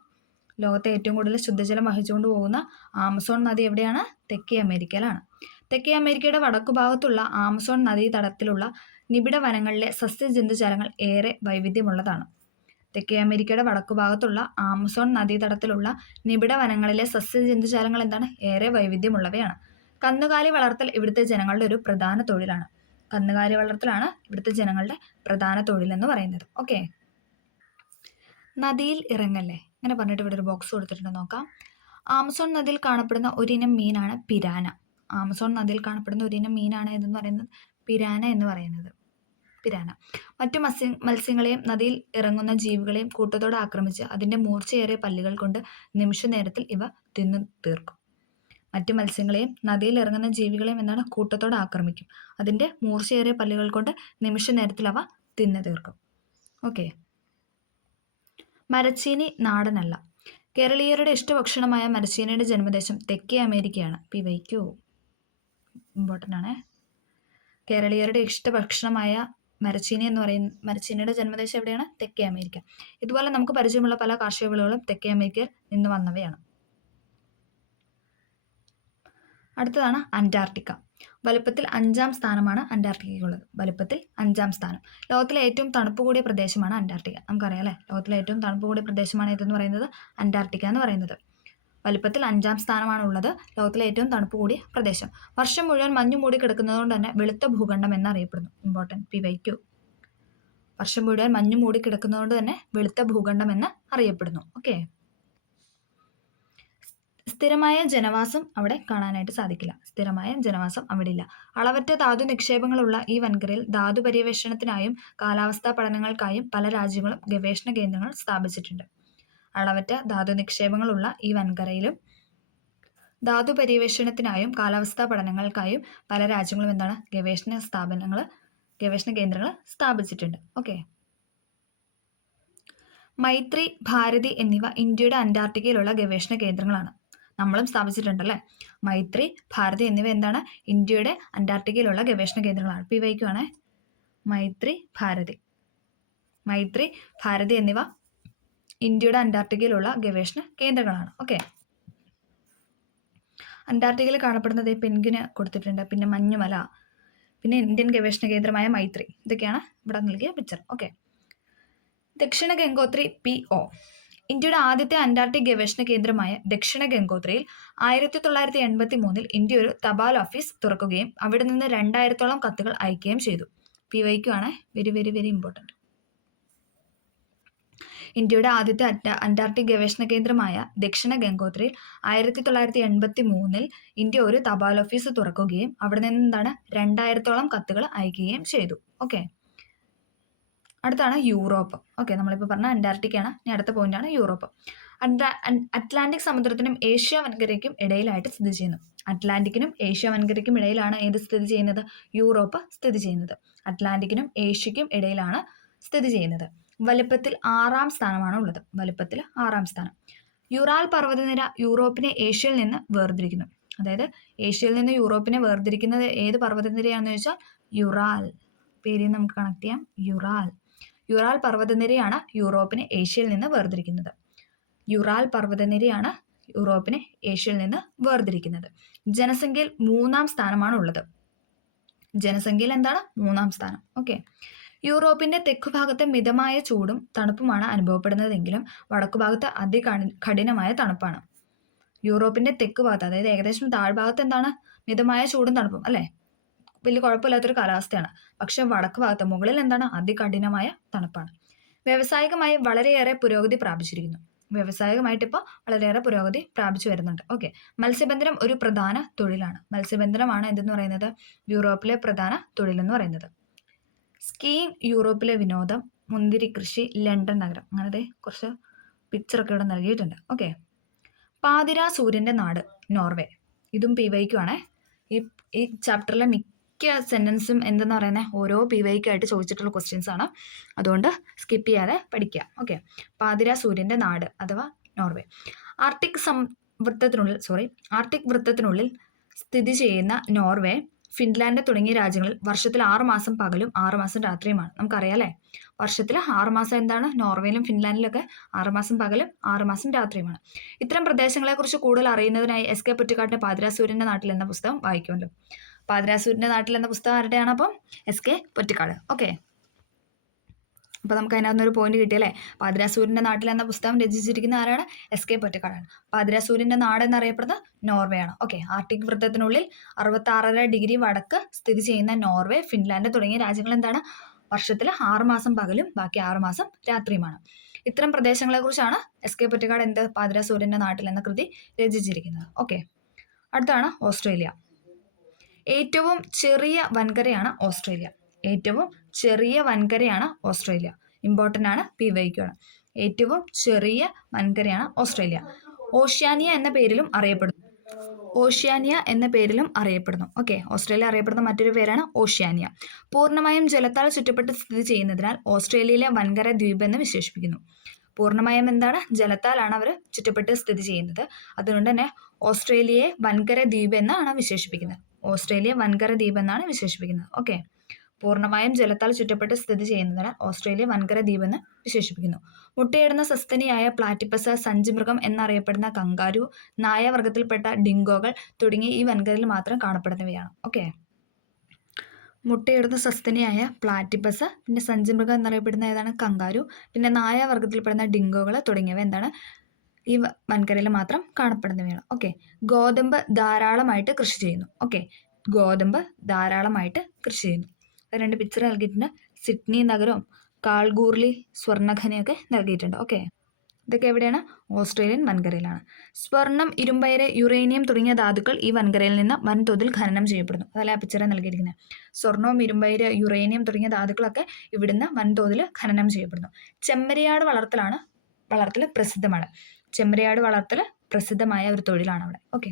ലോകത്തെ ഏറ്റവും കൂടുതൽ ശുദ്ധജലം വഹിച്ചുകൊണ്ട് പോകുന്ന ആമസോൺ നദി എവിടെയാണ്? തെക്കേ അമേരിക്കയിലാണ്. തെക്കേ അമേരിക്കയുടെ വടക്കുഭാഗത്തുള്ള ആമസോൺ നദീതടത്തിലുള്ള നിബിഡ വനങ്ങളിലെ സസ്യജന്തുജാലങ്ങൾ ഏറെ വൈവിധ്യമുള്ളതാണ്. തെക്കേ അമേരിക്കയുടെ വടക്കുഭാഗത്തുള്ള ആമസോൺ നദീതടത്തിലുള്ള നിബിഡ വനങ്ങളിലെ സസ്യജന്തുജാലങ്ങൾ എന്താണ്? ഏറെ വൈവിധ്യമുള്ളവയാണ്. കന്നുകാലി വളർത്തൽ ഇവിടുത്തെ ജനങ്ങളുടെ ഒരു പ്രധാന തൊഴിലാണ്. കന്നുകാലി വളർത്തലാണ് ഇവിടുത്തെ ജനങ്ങളുടെ പ്രധാന തൊഴിൽ എന്ന് പറയുന്നത്. ഓക്കെ, നദിയിൽ ഇറങ്ങല്ലേ അങ്ങനെ പറഞ്ഞിട്ട് ഇവിടെ ഒരു ബോക്സ് കൊടുത്തിട്ടുണ്ട്, നോക്കാം. ആമസോൺ നദിയിൽ കാണപ്പെടുന്ന ഒരിനം മീനാണ് പിരാന. ആമസോൺ നദിയിൽ കാണപ്പെടുന്ന ഒരിനം മീനാണ് എന്ന് പറയുന്നത് പിരാന എന്ന് പറയുന്നത്. പിരാന മറ്റു മത്സ്യങ്ങളെയും നദിയിൽ ഇറങ്ങുന്ന ജീവികളെയും കൂട്ടത്തോടെ ആക്രമിച്ച് അതിൻ്റെ മൂർച്ചയേറിയ പല്ലുകൾ കൊണ്ട് നിമിഷ നേരത്തിൽ ഇവ തിന്നു തീർക്കും. മറ്റു മത്സ്യങ്ങളെയും നദിയിൽ ഇറങ്ങുന്ന ജീവികളെയും എന്താണ്? കൂട്ടത്തോടെ ആക്രമിക്കും. അതിൻ്റെ മൂർച്ചയേറിയ പല്ലുകൾ കൊണ്ട് നിമിഷ നേരത്തിൽ അവ തിന്നു തീർക്കും. ഓക്കെ, മരച്ചീനി നാടനല്ല. കേരളീയരുടെ ഇഷ്ടഭക്ഷണമായ മരച്ചീനിയുടെ ജന്മദേശം തെക്കേ അമേരിക്കയാണ്. വയ്ക്കൂ, ഇമ്പോർട്ടൻ്റ് ആണ്. കേരളീയരുടെ ഇഷ്ടഭക്ഷണമായ മരച്ചീനി എന്ന് പറയുന്ന മരച്ചീനിയുടെ ജന്മദേശം എവിടെയാണ്? തെക്കേ അമേരിക്ക. ഇതുപോലെ നമുക്ക് പരിചയമുള്ള പല കാർഷിക വിളകളും തെക്കേ അമേരിക്കയിൽ നിന്ന് വന്നവയാണ്. അടുത്തതാണ് അന്റാർട്ടിക്ക. വലുപ്പത്തിൽ 5-ാം സ്ഥാനമാണ് അന്റാർട്ടിക്കയ്ക്കുള്ളത്. വലുപ്പത്തിൽ 5-ാം സ്ഥാനം. ലോകത്തിലെ ഏറ്റവും തണുപ്പ് കൂടിയ പ്രദേശമാണ് അന്റാർട്ടിക്ക. നമുക്കറിയാം അല്ലേ, ലോകത്തിലെ ഏറ്റവും തണുപ്പ് കൂടിയ പ്രദേശമാണ് ഇതെന്ന് പറയുന്നത് അന്റാർട്ടിക്ക എന്ന് പറയുന്നത്. വലിപ്പത്തിൽ 5ാം സ്ഥാനമാണുള്ളത്. ലോകത്തിലെ ഏറ്റവും തണുപ്പ് കൂടിയ പ്രദേശം. വർഷം മുഴുവൻ മഞ്ഞ് മൂടി കിടക്കുന്നതുകൊണ്ട് തന്നെ വെളുത്ത ഭൂഖണ്ഡം എന്നറിയപ്പെടുന്നു. Important PYQ. വർഷം മുഴുവൻ മഞ്ഞ് മൂടി കിടക്കുന്നതുകൊണ്ട് തന്നെ വെളുത്ത ഭൂഖണ്ഡം എന്ന് അറിയപ്പെടുന്നു. ഓക്കെ. സ്ഥിരമായ ജനവാസം അവിടെ കാണാനായിട്ട് സാധിക്കില്ല. സ്ഥിരമായ ജനവാസം അവിടെ ഇല്ല. അളവറ്റ ധാതു നിക്ഷേപങ്ങളുള്ള ഈ വൻകരയിൽ ധാതു പര്യവേഷണത്തിനായും കാലാവസ്ഥാ പഠനങ്ങൾക്കായും പല രാജ്യങ്ങളും ഗവേഷണ കേന്ദ്രങ്ങൾ സ്ഥാപിച്ചിട്ടുണ്ട്. അളവറ്റ ധാതു നിക്ഷേപങ്ങളുള്ള ഈ വൻകരയിലും ധാതു പര്യവേഷണത്തിനായും കാലാവസ്ഥാ പഠനങ്ങൾക്കായും പല രാജ്യങ്ങളും എന്താണ് ഗവേഷണ കേന്ദ്രങ്ങൾ സ്ഥാപിച്ചിട്ടുണ്ട്. ഓക്കെ. മൈത്രി, ഭാരതി എന്നിവ ഇന്ത്യയുടെ അന്റാർട്ടിക്കയിലുള്ള ഗവേഷണ കേന്ദ്രങ്ങളാണ്. നമ്മളും സ്ഥാപിച്ചിട്ടുണ്ടല്ലേ. മൈത്രി, ഭാരതി എന്നിവ എന്താണ് ഇന്ത്യയുടെ അന്റാർട്ടിക്കയിലുള്ള ഗവേഷണ കേന്ദ്രങ്ങളാണ്. PYQ ആണ്. മൈത്രി, ഭാരതി എന്നിവ ഇന്ത്യയുടെ അന്റാർട്ടിക്കയിലുള്ള ഗവേഷണ കേന്ദ്രങ്ങളാണ്. ഓക്കെ. അന്റാർട്ടിക്കയിൽ കാണപ്പെടുന്നത് പെൻഗ്വിന് കൊടുത്തിട്ടുണ്ട്, പിന്നെ മഞ്ഞുമല, പിന്നെ ഇന്ത്യൻ ഗവേഷണ കേന്ദ്രമായ മൈത്രി. ഇതൊക്കെയാണ് ഇവിടെ നൽകിയ പിക്ചർ. ഓക്കെ. ദക്ഷിണ ഗംഗോത്രി PO. ഇന്ത്യയുടെ ആദ്യത്തെ അന്റാർട്ടിക് ഗവേഷണ കേന്ദ്രമായ ദക്ഷിണ ഗംഗോത്രിയിൽ 1983 ഇന്ത്യ ഒരു തപാൽ ഓഫീസ് തുറക്കുകയും അവിടെ നിന്ന് 2000-ഓളം കത്തുകൾ അയക്കുകയും ചെയ്തു. PYQ ആണ്. Very very very important. ഇന്ത്യയുടെ ആദ്യത്തെ അന്റാർട്ടിക് ഗവേഷണ കേന്ദ്രമായ ദക്ഷിണ ഗംഗോത്രിയിൽ 1983 ഇന്ത്യ ഒരു തപാൽ ഓഫീസ് തുറക്കുകയും അവിടെ നിന്ന് എന്താണ് 2000-ഓളം കത്തുകൾ അയക്കുകയും ചെയ്തു. ഓക്കെ. അടുത്താണ് യൂറോപ്പ്. ഓക്കെ, നമ്മളിപ്പോൾ പറഞ്ഞ അന്റാർട്ടിക്കയാണ്. ഇനി അടുത്ത പോയിന്റാണ് യൂറോപ്പ്. അറ്റ്ലാന്റിക് സമുദ്രത്തിനും ഏഷ്യ വൻകരയ്ക്കും ഇടയിലായിട്ട് സ്ഥിതി ചെയ്യുന്നു. അറ്റ്ലാന്റിക്കിനും ഏഷ്യ വൻകരയ്ക്കും ഇടയിലാണ് ഏത് സ്ഥിതി ചെയ്യുന്നത്? യൂറോപ്പ് സ്ഥിതി ചെയ്യുന്നത്. അറ്റ്ലാന്റിക്കിനും ഏഷ്യയ്ക്കും ഇടയിലാണ് സ്ഥിതി ചെയ്യുന്നത്. വലുപ്പത്തിൽ 6ാം സ്ഥാനമാണ് ഉള്ളത്. വലുപ്പത്തിൽ 6ാം സ്ഥാനം. യുറാൽ പർവ്വതനിര യൂറോപ്പിനെ ഏഷ്യയിൽ നിന്ന് വേർതിരിക്കുന്നു. അതായത് ഏഷ്യയിൽ നിന്ന് യൂറോപ്പിനെ വേർതിരിക്കുന്നത് ഏത് പർവ്വതനിരയാണെന്ന് ചോദിച്ചാൽ യുറാൽ. പേര് നമുക്ക് കണക്ട് ചെയ്യാം. യുറാൽ പർവ്വതനിരയാണ് യൂറോപ്പിനെ ഏഷ്യയിൽ നിന്ന് വേർതിരിക്കുന്നത്. യുറാൽ പർവ്വതനിരയാണ് യൂറോപ്പിനെ ഏഷ്യയിൽ നിന്ന് വേർതിരിക്കുന്നത്. ജനസംഖ്യയിൽ 3ാം സ്ഥാനമാണ് ഉള്ളത്. ജനസംഖ്യയിൽ എന്താണ്? 3ാം സ്ഥാനം. ഓക്കെ. യൂറോപ്പിന്റെ തെക്കുഭാഗത്ത് മിതമായ ചൂടും തണുപ്പുമാണ് അനുഭവപ്പെടുന്നതെങ്കിലും വടക്കുഭാഗത്ത് അതികഠിനമായ തണുപ്പാണ്. യൂറോപ്പിന്റെ തെക്ക് ഭാഗത്ത്, അതായത് ഏകദേശം താഴ്ഭാഗത്ത് എന്താണ്? മിതമായ ചൂടും തണുപ്പും അല്ലേ, വലിയ കുഴപ്പമില്ലാത്തൊരു കാലാവസ്ഥയാണ്. പക്ഷെ വടക്ക് ഭാഗത്ത് മുകളിൽ എന്താണ്? അതികഠിനമായ തണുപ്പാണ്. വ്യാവസായികമായി വളരെയേറെ പുരോഗതി പ്രാപിച്ചിരിക്കുന്നു. വ്യാവസായികമായിട്ട് ഇപ്പോൾ വളരെയേറെ പുരോഗതി പ്രാപിച്ചു വരുന്നുണ്ട്. ഓക്കെ. മത്സ്യബന്ധനം ഒരു പ്രധാന തൊഴിലാണ്. മത്സ്യബന്ധനമാണ് എന്തെന്ന് പറയുന്നത്? യൂറോപ്പിലെ പ്രധാന തൊഴിലെന്ന് പറയുന്നത്. സ്കീയിങ് യൂറോപ്പിലെ വിനോദം. മുന്തിരി കൃഷി. ലണ്ടൻ നഗരം. അങ്ങനത്തെ കുറച്ച് പിക്ചറൊക്കെ ഇവിടെ നൽകിയിട്ടുണ്ട്. ഓക്കെ. പാതിരാ സൂര്യൻ്റെ നാട് നോർവേ. ഇതും PYQ ആണ്. ഈ ചാപ്റ്ററിലെ മിക്ക സെൻറ്റൻസും എന്തെന്ന് പറയുന്നത് ഓരോ PYQ ആയിട്ട് ചോദിച്ചിട്ടുള്ള ക്വസ്റ്റ്യൻസ് ആണ്. അതുകൊണ്ട് സ്കിപ്പ് ചെയ്യാതെ പഠിക്കുക. ഓക്കെ. പാതിരാ സൂര്യൻ്റെ നാട് അഥവാ നോർവേ. ആർട്ടിക് വൃത്തത്തിനുള്ളിൽ സ്ഥിതി ചെയ്യുന്ന നോർവേ, ഫിൻലാൻഡ് തുടങ്ങിയ രാജ്യങ്ങളിൽ വർഷത്തിൽ 6 മാസം പകലും 6 മാസം രാത്രിയുമാണ്. നമുക്കറിയാം അല്ലേ. വർഷത്തിൽ 6 മാസം എന്താണ്? നോർവേയിലും ഫിൻലാൻഡിലൊക്കെ 6 മാസം പകലും 6 മാസം രാത്രിയുമാണ്. ഇത്തരം പ്രദേശങ്ങളെക്കുറിച്ച് കൂടുതൽ അറിയുന്നതിനായി SK പൊറ്റക്കാടിന്റെ പാതിരാ സൂര്യൻ്റെ നാട്ടിൽ എന്ന പുസ്തകം വായിക്കുമല്ലോ. പാതിരാ സൂര്യൻ്റെ നാട്ടിൽ എന്ന പുസ്തകം ആരുടെയാണ്? അപ്പം SK പൊറ്റക്കാട്. ഓക്കെ. അപ്പോൾ നമുക്ക് അതിനകത്തൊരു പോയിന്റ് കിട്ടിയല്ലേ. പാതിരാ സൂര്യൻ്റെ നാട്ടിൽ എന്ന പുസ്തകം രചിച്ചിരിക്കുന്ന ആരാണ്? SK പൊറ്റക്കാടാണ്. പാതിരാ സൂര്യൻ്റെ നാട് എന്നറിയപ്പെടുന്നത് നോർവേ ആണ്. ഓക്കെ. ആർട്ടിക് വൃത്തത്തിനുള്ളിൽ 66.5 ഡിഗ്രി വടക്ക് സ്ഥിതി ചെയ്യുന്ന നോർവേ, ഫിൻലാൻഡ് തുടങ്ങിയ രാജ്യങ്ങൾ എന്താണ്? വർഷത്തിൽ 6 മാസം പകലും ബാക്കി 6 മാസം രാത്രിയുമാണ്. ഇത്തരം പ്രദേശങ്ങളെക്കുറിച്ചാണ് SK പൊറ്റക്കാട് പാതിരാ സൂര്യൻ്റെ നാട്ടിൽ എന്ന കൃതി രചിച്ചിരിക്കുന്നത്. ഓക്കെ. അടുത്താണ് ഓസ്ട്രേലിയ. ഏറ്റവും ചെറിയ വൻകരയാണ് ഓസ്ട്രേലിയ. ഏറ്റവും ചെറിയ വൻകരയാണ് ഓസ്ട്രേലിയ. ഇമ്പോർട്ടൻ്റ് ആണ്. PYQ ആണ്. ഏറ്റവും ചെറിയ വൻകരയാണ് ഓസ്ട്രേലിയ. ഓഷ്യാനിയ എന്ന പേരിലും അറിയപ്പെടുന്നു. ഓക്കെ. ഓസ്ട്രേലിയ അറിയപ്പെടുന്ന മറ്റൊരു പേരാണ് ഓഷ്യാനിയ. പൂർണ്ണമായും ജലത്താൽ ചുറ്റപ്പെട്ട് സ്ഥിതി ചെയ്യുന്നതിനാൽ ഓസ്ട്രേലിയയിലെ വൻകര ദ്വീപ് എന്ന് വിശേഷിപ്പിക്കുന്നു. പൂർണ്ണമായും എന്താണ്? ജലത്താലാണ് അവർ ചുറ്റപ്പെട്ട് സ്ഥിതി ചെയ്യുന്നത്. അതുകൊണ്ട് തന്നെ ഓസ്ട്രേലിയയെ വൻകര ദ്വീപ് എന്നാണ് വിശേഷിപ്പിക്കുന്നത്. ഓക്കെ. പൂർണ്ണമായും ജലത്താൽ ചുറ്റപ്പെട്ട് സ്ഥിതി ചെയ്യുന്നതിനാൽ ഓസ്ട്രേലിയ വൻകര ദ്വീപ് എന്ന് വിശേഷിപ്പിക്കുന്നു. മുട്ടയിടുന്ന സസ്തനിയായ പ്ലാറ്റിപ്പസ്, സഞ്ചിമൃഗം എന്നറിയപ്പെടുന്ന കങ്കാരു, നായവർഗത്തിൽപ്പെട്ട ഡിങ്കോകൾ തുടങ്ങിയ ഈ വൻകരയിൽ മാത്രം കാണപ്പെടുന്നവയാണ്. ഓക്കെ. മുട്ടയിടുന്ന സസ്തനിയായ പ്ലാറ്റിപ്പസ്, പിന്നെ സഞ്ചിമൃഗം എന്നറിയപ്പെടുന്ന ഏതാണ്? കങ്കാരു, പിന്നെ നായവർഗത്തിൽപ്പെടുന്ന ഡിങ്കോകൾ തുടങ്ങിയവ എന്താണ്? ഈ വൻകരയിൽ മാത്രം കാണപ്പെടുന്നവയാണ്. ഓക്കെ. ഗോതമ്പ് ധാരാളമായിട്ട് കൃഷി ചെയ്യുന്നു. ഓക്കെ. ഗോതമ്പ് ധാരാളമായിട്ട് കൃഷി ചെയ്യുന്നു. രണ്ട് പിക്ചർ നൽകിയിട്ടുണ്ട്. സിഡ്നി നഗരവും കാൾഗൂർലി സ്വർണ്ണഖനിയൊക്കെ നൽകിയിട്ടുണ്ട്. ഓക്കെ. ഇതൊക്കെ എവിടെയാണ്? ഓസ്ട്രേലിയൻ വൻകരയിലാണ്. സ്വർണം, ഇരുമ്പയിര്, യുറേനിയം തുടങ്ങിയ ധാതുക്കൾ ഈ വൻകരയിൽ നിന്ന് വൻതോതിൽ ഖനനം ചെയ്യപ്പെടുന്നു. അതല്ല ആ പിക്ചറിൽ നൽകിയിരിക്കുന്നത്. സ്വർണവും ഇരുമ്പയിര്, യുറേനിയം തുടങ്ങിയ ധാതുക്കളൊക്കെ ഇവിടുന്ന് വൻതോതിൽ ഖനനം ചെയ്യപ്പെടുന്നു. ചെമ്മരിയാട് വളർത്തൽ പ്രസിദ്ധമാണ്. ചെമ്മരിയാട് വളർത്തൽ പ്രസിദ്ധമായ ഒരു തൊഴിലാണ് അവിടെ. ഓക്കെ.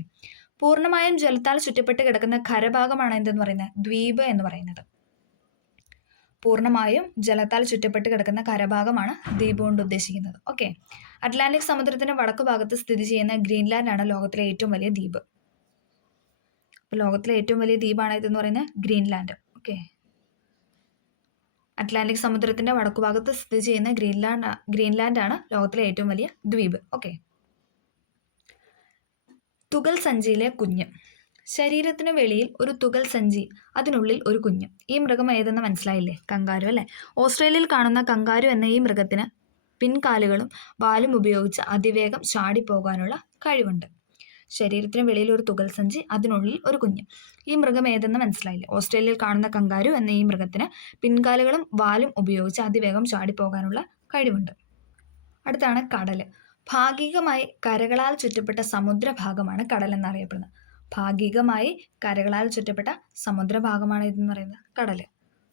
പൂർണ്ണമായും ജലത്താൽ ചുറ്റപ്പെട്ട് കിടക്കുന്ന കരഭാഗമാണ് എന്തെന്ന് പറയുന്നത്? ദ്വീപ് എന്ന് പറയുന്നത്. പൂർണ്ണമായും ജലത്താൽ ചുറ്റപ്പെട്ട് കിടക്കുന്ന കരഭാഗമാണ് ദ്വീപ് കൊണ്ട് ഉദ്ദേശിക്കുന്നത്. ഓക്കെ. അറ്റ്ലാന്റിക് സമുദ്രത്തിന്റെ വടക്കു ഭാഗത്ത് സ്ഥിതി ചെയ്യുന്ന ഗ്രീൻലാൻഡ് ആണ് ലോകത്തിലെ ഏറ്റവും വലിയ ദ്വീപ്. ലോകത്തിലെ ഏറ്റവും വലിയ ദ്വീപാണ് ഇതെന്ന് പറയുന്നത് ഗ്രീൻലാൻഡ്. ഓക്കെ. അറ്റ്ലാന്റിക് സമുദ്രത്തിന്റെ വടക്കു ഭാഗത്ത് സ്ഥിതി ചെയ്യുന്ന ഗ്രീൻലാൻഡ് ആണ് ലോകത്തിലെ ഏറ്റവും വലിയ ദ്വീപ്. ഓക്കെ. തുകൽ സഞ്ചിയിലെ കുഞ്ഞ്. ശരീരത്തിന് വെളിയിൽ ഒരു തുകൽ സഞ്ചി, അതിനുള്ളിൽ ഒരു കുഞ്ഞ്. ഈ മൃഗം ഏതെന്ന് മനസ്സിലായില്ലേ? കങ്കാരു അല്ലേ? ഓസ്ട്രേലിയയിൽ കാണുന്ന കങ്കാരു എന്ന ഈ മൃഗത്തിന് പിൻകാലുകളും വാലും ഉപയോഗിച്ച് അതിവേഗം ചാടിപ്പോകാനുള്ള കഴിവുണ്ട്. ശരീരത്തിന് വെളിയിൽ ഒരു തുകൽ സഞ്ചി, അതിനുള്ളിൽ ഒരു കുഞ്ഞ്. ഈ മൃഗം ഏതെന്ന് മനസ്സിലായില്ലേ? ഓസ്ട്രേലിയയിൽ കാണുന്ന കങ്കാരു എന്ന ഈ മൃഗത്തിന് പിൻകാലുകളും വാലും ഉപയോഗിച്ച് അതിവേഗം ചാടിപ്പോകാനുള്ള കഴിവുണ്ട്. അടുത്താണ് കടല്. ഭാഗികമായി കരകളാൽ ചുറ്റപ്പെട്ട സമുദ്രഭാഗമാണ് കടൽ എന്നറിയപ്പെടുന്നത്. ഭാഗികമായി കരകളാൽ ചുറ്റപ്പെട്ട സമുദ്രഭാഗമാണ് ഇതെന്ന് പറയുന്നത് കടല്.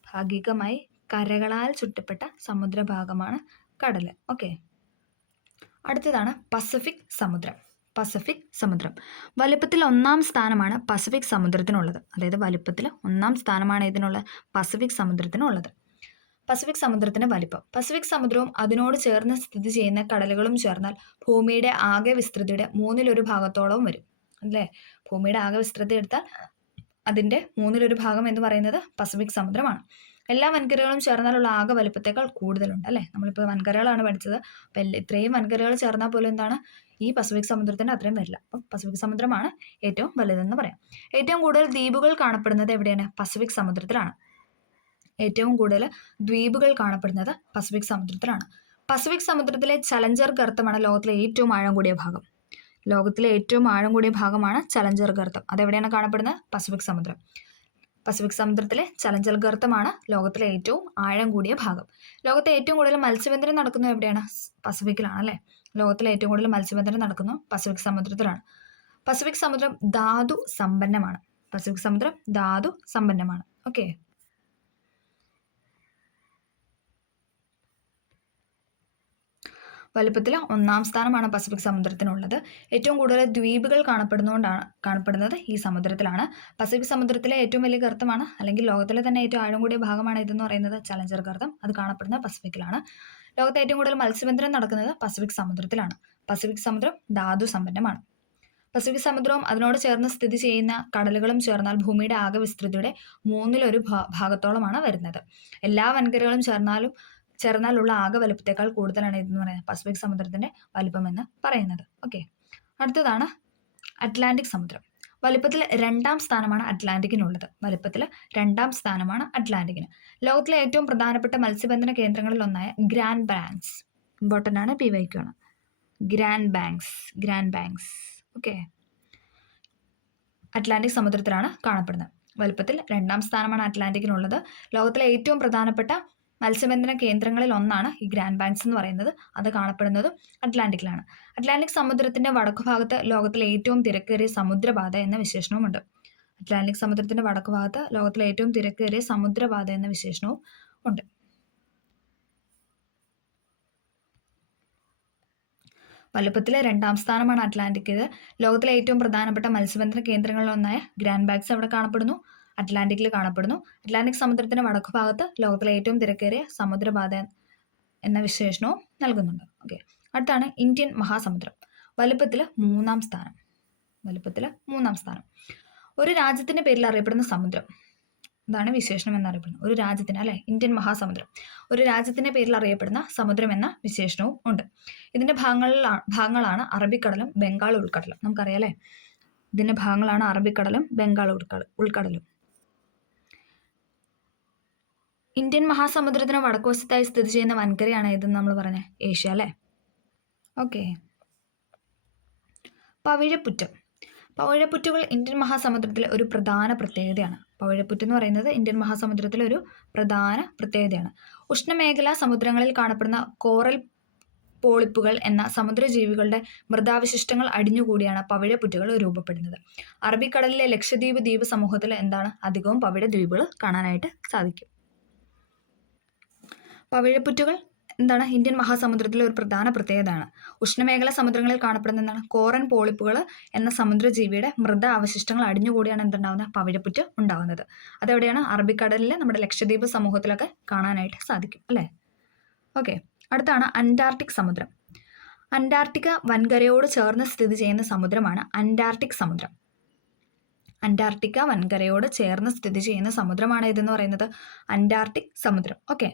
ഭാഗികമായി കരകളാൽ ചുറ്റപ്പെട്ട സമുദ്രഭാഗമാണ് കടല്. ഓക്കെ. അടുത്തതാണ് പസഫിക് സമുദ്രം. പസഫിക് സമുദ്രം വലുപ്പത്തിൽ 1-ാം സ്ഥാനമാണ് പസഫിക് സമുദ്രത്തിനുള്ളത്. അതായത് വലുപ്പത്തിൽ 1-ാം സ്ഥാനമാണ് ഇതിനുള്ളത് പസഫിക് സമുദ്രത്തിനുള്ളത്. പസഫിക് സമുദ്രത്തിന്റെ വലിപ്പം. പസഫിക് സമുദ്രവും അതിനോട് ചേർന്ന് സ്ഥിതി ചെയ്യുന്ന കടലുകളും ചേർന്നാൽ ഭൂമിയുടെ ആകെ വിസ്തൃതിയുടെ 1/3 ഭാഗത്തോളവും വരും. അല്ലേ? ഭൂമിയുടെ ആകെ വിസ്തൃതി എടുത്താൽ അതിന്റെ 1/3 ഭാഗം എന്ന് പറയുന്നത് പസഫിക് സമുദ്രമാണ്. എല്ലാ വൻകരകളും ചേർന്നാലുള്ള ആകെ വലുപ്പത്തേക്കാൾ കൂടുതലുണ്ട്. അല്ലേ? നമ്മളിപ്പോൾ വൻകരകളാണ് പഠിച്ചത്. അപ്പം ഇത്രയും വൻകരകൾ ചേർന്നാൽ പോലും എന്താണ് ഈ പസഫിക് സമുദ്രത്തിന്റെ അത്രയും വരില്ല. അപ്പം പസഫിക് സമുദ്രമാണ് ഏറ്റവും വലുതെന്ന് പറയാം. ഏറ്റവും കൂടുതൽ ദ്വീപുകൾ കാണപ്പെടുന്നത് എവിടെയാണ്? പസഫിക് സമുദ്രത്തിലാണ്. ഏറ്റവും കൂടുതൽ ദ്വീപുകൾ കാണപ്പെടുന്നത് പസഫിക് സമുദ്രത്തിലാണ്. പസഫിക് സമുദ്രത്തിലെ ചലഞ്ചർ ഗർത്തമാണ് ലോകത്തിലെ ഏറ്റവും ആഴം കൂടിയ ഭാഗം. ലോകത്തിലെ ഏറ്റവും ആഴം കൂടിയ ഭാഗമാണ് ചലഞ്ചർ ഗർത്തം. അതെവിടെയാണ് കാണപ്പെടുന്നത്? പസഫിക് സമുദ്രം. പസഫിക് സമുദ്രത്തിലെ ചലഞ്ചർ ഗർത്തമാണ് ലോകത്തിലെ ഏറ്റവും ആഴം കൂടിയ ഭാഗം. ലോകത്തെ ഏറ്റവും കൂടുതൽ മത്സ്യബന്ധനം നടക്കുന്നത് എവിടെയാണ്? പസഫിക്കിലാണ്. അല്ലേ? ലോകത്തിലെ ഏറ്റവും കൂടുതൽ മത്സ്യബന്ധനം നടക്കുന്നത് പസഫിക് സമുദ്രത്തിലാണ്. പസഫിക് സമുദ്രം ധാതു സമ്പന്നമാണ്. പസഫിക് സമുദ്രം ധാതു സമ്പന്നമാണ്. ഓക്കെ. വലുപ്പത്തിൽ 1-ാം സ്ഥാനമാണ് പസഫിക് സമുദ്രത്തിനുള്ളത്. ഏറ്റവും കൂടുതൽ ദ്വീപുകൾ കാണപ്പെടുന്നത് ഈ സമുദ്രത്തിലാണ്. പസഫിക് സമുദ്രത്തിലെ ഏറ്റവും വലിയ ഗർത്തമാണ്, അല്ലെങ്കിൽ ലോകത്തിലെ തന്നെ ഏറ്റവും ആഴം കൂടിയ ഭാഗമാണ് ഇതെന്ന് പറയുന്നത് ചലഞ്ചർ ഗർത്തം. അത് കാണപ്പെടുന്നത് പസഫിക്കിലാണ്. ലോകത്തെ ഏറ്റവും കൂടുതൽ മത്സ്യബന്ധനം നടക്കുന്നത് പസഫിക് സമുദ്രത്തിലാണ്. പസഫിക് സമുദ്രം ധാതു സമ്പന്നമാണ്. പസഫിക് സമുദ്രവും അതിനോട് ചേർന്ന് സ്ഥിതി ചെയ്യുന്ന കടലുകളും ചേർന്നാൽ ഭൂമിയുടെ ആകെ വിസ്തൃതിയുടെ 1/3 ഭാഗത്തോളമാണ് വരുന്നത്. എല്ലാ വൻകരകളും ചേർന്നാലുള്ള ആകെ വലുപ്പത്തേക്കാൾ കൂടുതലാണ് ഇതെന്ന് പറയുന്നത് പസഫിക് സമുദ്രത്തിന്റെ വലുപ്പം എന്ന് പറയുന്നത്. ഓക്കെ. അടുത്തതാണ് അറ്റ്ലാന്റിക് സമുദ്രം. വലുപ്പത്തിൽ 2-ാം സ്ഥാനമാണ് അറ്റ്ലാന്റിക്കിനുള്ളത്. വലുപ്പത്തിൽ 2-ാം സ്ഥാനമാണ് അറ്റ്ലാന്റിക്കിന്. ലോകത്തിലെ ഏറ്റവും പ്രധാനപ്പെട്ട മത്സ്യബന്ധന കേന്ദ്രങ്ങളിൽ ഒന്നായ ഗ്രാൻഡ് ബാങ്ക്സ്. ഇമ്പോർട്ടൻ്റ് ആണ്, PYQ ആണ്. Grand banks. ഓക്കെ. അറ്റ്ലാന്റിക് സമുദ്രത്തിലാണ് കാണപ്പെടുന്നത്. വലുപ്പത്തിൽ 2-ാം സ്ഥാനമാണ് അറ്റ്ലാന്റിക്കിനുള്ളത്. ലോകത്തിലെ ഏറ്റവും പ്രധാനപ്പെട്ട മത്സ്യബന്ധന കേന്ദ്രങ്ങളിൽ ഒന്നാണ് ഈ ഗ്രാൻഡ് ബാങ്ക്സ് എന്ന് പറയുന്നത്. അത് കാണപ്പെടുന്നത് അറ്റ്ലാന്റിക്കിലാണ്. അറ്റ്ലാന്റിക് സമുദ്രത്തിന്റെ വടക്കുഭാഗത്ത് ലോകത്തിലെ ഏറ്റവും തിരക്കേറിയ സമുദ്രപാത എന്ന വിശേഷണവുമുണ്ട്. അറ്റ്ലാന്റിക് സമുദ്രത്തിന്റെ വടക്കുഭാഗത്ത് ലോകത്തിലെ ഏറ്റവും തിരക്കേറിയ സമുദ്രപാത എന്ന വിശേഷണവും ഉണ്ട്. വലുപ്പത്തിൽ 2-ാം സ്ഥാനമാണ് അറ്റ്ലാന്റിക്. ലോകത്തിലെ ഏറ്റവും പ്രധാനപ്പെട്ട മത്സ്യബന്ധന കേന്ദ്രങ്ങളിൽ ഒന്നായ ഗ്രാൻഡ് ബാങ്ക്സ് അവിടെ കാണപ്പെടുന്നു, അറ്റ്ലാന്റിക്കിൽ കാണപ്പെടുന്നു. അറ്റ്ലാന്റിക് സമുദ്രത്തിന്റെ വടക്കുഭാഗത്ത് ലോകത്തിലെ ഏറ്റവും തിരക്കേറിയ സമുദ്രപാത എന്ന വിശേഷണവും നൽകുന്നുണ്ട്. ഓക്കെ. അടുത്താണ് ഇന്ത്യൻ മഹാസമുദ്രം. വലുപ്പത്തിൽ 3-ാം സ്ഥാനം. ഒരു രാജ്യത്തിന്റെ പേരിൽ അറിയപ്പെടുന്ന സമുദ്രം, അതാണ് വിശേഷണം എന്നറിയപ്പെടുന്നത്. ഒരു രാജ്യത്തിന്, അല്ലെ? ഇന്ത്യൻ മഹാസമുദ്രം ഒരു രാജ്യത്തിന്റെ പേരിൽ അറിയപ്പെടുന്ന സമുദ്രം എന്ന വിശേഷണവും ഉണ്ട്. ഇതിന്റെ ഭാഗങ്ങളാണ് അറബിക്കടലും ബംഗാൾ ഉൾക്കടലും. നമുക്കറിയാം, അല്ലേ? ഇതിന്റെ ഭാഗങ്ങളാണ് അറബിക്കടലും ബംഗാൾ ഉൾക്കടലും. ഇന്ത്യൻ മഹാസമുദ്രത്തിന് വടക്കുവശത്തായി സ്ഥിതി ചെയ്യുന്ന വൻകരയാണ് ഇതെന്ന് നമ്മൾ പറഞ്ഞത് ഏഷ്യ, അല്ലേ? ഓക്കെ. പവിഴപ്പുറ്റ്. പവിഴപ്പുറ്റുകൾ ഇന്ത്യൻ മഹാസമുദ്രത്തിലെ ഒരു പ്രധാന പ്രത്യേകതയാണ്. പവിഴപ്പുറ്റ് എന്ന് പറയുന്നത് ഇന്ത്യൻ മഹാസമുദ്രത്തിലെ ഒരു പ്രധാന പ്രത്യേകതയാണ്. ഉഷ്ണമേഖലാ സമുദ്രങ്ങളിൽ കാണപ്പെടുന്ന കോറൽ പോളിപ്പുകൾ എന്ന സമുദ്രജീവികളുടെ മൃതാവശിഷ്ടങ്ങൾ അടിഞ്ഞുകൂടിയാണ് പവിഴപ്പുറ്റുകൾ രൂപപ്പെടുന്നത്. അറബിക്കടലിലെ ലക്ഷദ്വീപ് ദ്വീപ് സമൂഹത്തിൽ അധികവും പവിഴ ദ്വീപുകൾ കാണാനായിട്ട് സാധിക്കും. പവിഴപ്പുറ്റുകൾ ഇന്ത്യൻ മഹാസമുദ്രത്തിലെ ഒരു പ്രധാന പ്രത്യേകതയാണ്. ഉഷ്ണമേഖല സമുദ്രങ്ങളിൽ കാണപ്പെടുന്ന കോറൻ പോളിപ്പുകൾ എന്ന സമുദ്രജീവിയുടെ മൃത അവശിഷ്ടങ്ങൾ അടിഞ്ഞുകൂടിയാണ് പവിഴപ്പുറ്റ് ഉണ്ടാകുന്നത്. അതെവിടെയാണ്? അറബിക്കടലിലെ നമ്മുടെ ലക്ഷദ്വീപ് സമൂഹത്തിലൊക്കെ കാണാനായിട്ട് സാധിക്കും അല്ലേ. ഓക്കെ, അടുത്താണ് അന്റാർട്ടിക് സമുദ്രം. അന്റാർട്ടിക്ക വൻകരയോട് ചേർന്ന് സ്ഥിതി ചെയ്യുന്ന സമുദ്രമാണ് അന്റാർട്ടിക് സമുദ്രം. അന്റാർട്ടിക്ക വൻകരയോട് ചേർന്ന് സ്ഥിതി ചെയ്യുന്ന സമുദ്രമാണ് ഇതെന്ന് പറയുന്നത് അന്റാർട്ടിക് സമുദ്രം. ഓക്കെ,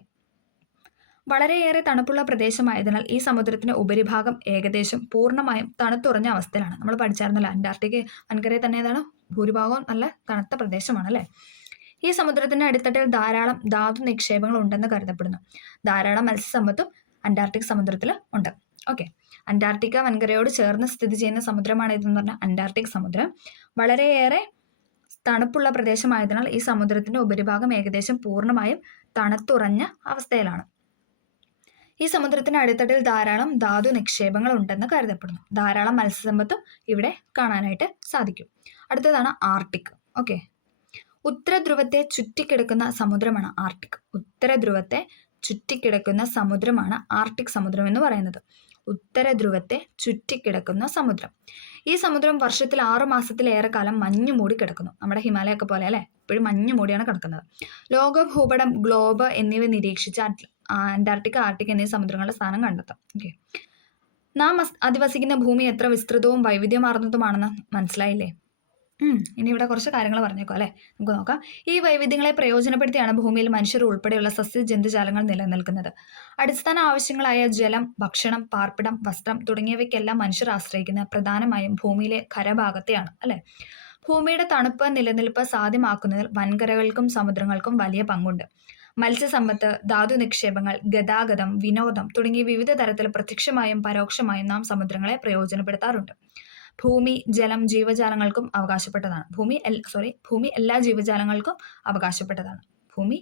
വളരെയേറെ തണുപ്പുള്ള പ്രദേശമായതിനാൽ ഈ സമുദ്രത്തിന്റെ ഉപരിഭാഗം ഏകദേശം പൂർണ്ണമായും തണുത്തുറഞ്ഞ അവസ്ഥയിലാണ്. നമ്മൾ പഠിച്ചായിരുന്നല്ലോ, അന്റാർട്ടിക്ക വൻകരയിൽ തന്നെ ഭൂരിഭാഗവും നല്ല തണുത്ത പ്രദേശമാണ് അല്ലേ. ഈ സമുദ്രത്തിന്റെ അടിത്തട്ടിൽ ധാരാളം ധാതു നിക്ഷേപങ്ങൾ ഉണ്ടെന്ന് കരുതപ്പെടുന്നു. ധാരാളം മത്സ്യസമ്പത്തും അന്റാർട്ടിക് സമുദ്രത്തിൽ ഉണ്ട്. ഓക്കെ, അന്റാർട്ടിക്ക വൻകരയോട് ചേർന്ന് സ്ഥിതി ചെയ്യുന്ന സമുദ്രമാണ് ഇതെന്ന് പറഞ്ഞാൽ അന്റാർട്ടിക് സമുദ്രം. വളരെയേറെ തണുപ്പുള്ള പ്രദേശമായതിനാൽ ഈ സമുദ്രത്തിന്റെ ഉപരിഭാഗം ഏകദേശം പൂർണ്ണമായും തണുത്തുറഞ്ഞ അവസ്ഥയിലാണ്. ഈ സമുദ്രത്തിന്റെ അടിത്തട്ടിൽ ധാരാളം ധാതു നിക്ഷേപങ്ങൾ ഉണ്ടെന്ന് കരുതപ്പെടുന്നു. ധാരാളം മത്സ്യസമ്പത്തും ഇവിടെ കാണാനായിട്ട് സാധിക്കും. അടുത്തതാണ് ആർട്ടിക്. ഓക്കെ, ഉത്തരധ്രുവത്തെ ചുറ്റിക്കിടക്കുന്ന സമുദ്രമാണ് ആർട്ടിക്. ഉത്തരധ്രുവത്തെ ചുറ്റിക്കിടക്കുന്ന സമുദ്രമാണ് ആർട്ടിക് സമുദ്രം എന്ന് പറയുന്നത്. ഉത്തരധ്രുവത്തെ ചുറ്റിക്കിടക്കുന്ന സമുദ്രം. ഈ സമുദ്രം വർഷത്തിൽ 6 മാസത്തിലേറെ കാലം മഞ്ഞ് മൂടി കിടക്കുന്നു. നമ്മുടെ ഹിമാലയൊക്കെ പോലെ അല്ലേ, ഇപ്പോഴും മഞ്ഞ് മൂടിയാണ് കിടക്കുന്നത്. ലോക ഭൂപടം, ഗ്ലോബ് എന്നിവ നിരീക്ഷിച്ച അന്റാർട്ടിക്ക, ആർട്ടിക് എന്നീ സമുദ്രങ്ങളുടെ സ്ഥാനം കണ്ടെത്താം. ഓക്കെ, നാം അധിവസിക്കുന്ന ഭൂമി എത്ര വിസ്തൃതവും വൈവിധ്യമാർന്നതുമാണെന്ന് മനസ്സിലായില്ലേ. ഇനി ഇവിടെ കുറച്ച് കാര്യങ്ങൾ പറഞ്ഞേക്കോ അല്ലേ, നമുക്ക് നോക്കാം. ഈ വൈവിധ്യങ്ങളെ പ്രയോജനപ്പെടുത്തിയാണ് ഭൂമിയിൽ മനുഷ്യർ ഉൾപ്പെടെയുള്ള സസ്യജന്തുജാലങ്ങൾ നിലനിൽക്കുന്നത്. അടിസ്ഥാന ആവശ്യങ്ങളായ ജലം, ഭക്ഷണം, പാർപ്പിടം, വസ്ത്രം തുടങ്ങിയവയ്ക്കെല്ലാം മനുഷ്യർ ആശ്രയിക്കുന്നത് പ്രധാനമായും ഭൂമിയിലെ ഖരഭാഗത്തെയാണ് അല്ലേ. ഭൂമിയുടെ തണുപ്പ് നിലനിൽപ്പ് സാധ്യമാക്കുന്നതിൽ വൻകരകൾക്കും സമുദ്രങ്ങൾക്കും വലിയ പങ്കുണ്ട്. മത്സ്യസമ്പത്ത്, ധാതു നിക്ഷേപങ്ങൾ, ഗതാഗതം, വിനോദം തുടങ്ങിയ വിവിധ തരത്തിൽ പ്രത്യക്ഷമായും പരോക്ഷമായും നാം സമുദ്രങ്ങളെ പ്രയോജനപ്പെടുത്താറുണ്ട്. ഭൂമി ജലം ജീവജാലങ്ങൾക്കും അവകാശപ്പെട്ടതാണ്. ഭൂമി എല്ലാ ജീവജാലങ്ങൾക്കും അവകാശപ്പെട്ടതാണ്. ഭൂമി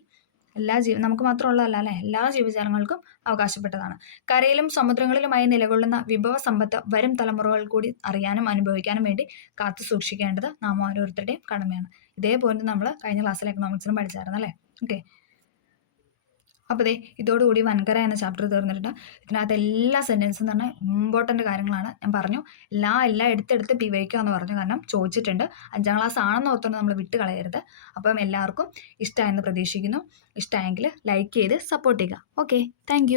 നമുക്ക് മാത്രമുള്ളതല്ല അല്ലെ, എല്ലാ ജീവജാലങ്ങൾക്കും അവകാശപ്പെട്ടതാണ്. കരയിലും സമുദ്രങ്ങളിലുമായി നിലകൊള്ളുന്ന വിഭവ സമ്പത്ത് വരും തലമുറകൾ കൂടി അറിയാനും അനുഭവിക്കാനും വേണ്ടി കാത്തു സൂക്ഷിക്കേണ്ടത് നാം ഓരോരുത്തരുടെയും കടമയാണ്. ഇതേപോലെ നമ്മൾ കഴിഞ്ഞ ക്ലാസ്സിൽ എക്കണോമിക്സിലും പഠിച്ചായിരുന്നു അല്ലേ. ഓക്കെ, അപ്പോൾ ഇതോടുകൂടി വൻകര എന്ന ചാപ്റ്റർ തീർന്നിട്ടുണ്ട്. ഇതിനകത്ത് എല്ലാ സെൻറ്റൻസും എന്ന് പറഞ്ഞാൽ ഇമ്പോർട്ടൻ്റ് കാര്യങ്ങളാണ്. ഞാൻ പറഞ്ഞു എല്ലാം എടുത്തെടുത്ത് PYQ എന്ന് പറഞ്ഞു, കാരണം ചോദിച്ചിട്ടുണ്ട്. 5ാം ക്ലാസ് ആണെന്ന് ഓർത്തുകൊണ്ട് നമ്മൾ വിട്ട് കളയരുത്. അപ്പം എല്ലാവർക്കും ഇഷ്ടമായെന്ന് പ്രതീക്ഷിക്കുന്നു. ഇഷ്ടമായെങ്കിൽ ലൈക്ക് ചെയ്ത് സപ്പോർട്ട് ചെയ്യുക. Okay, thank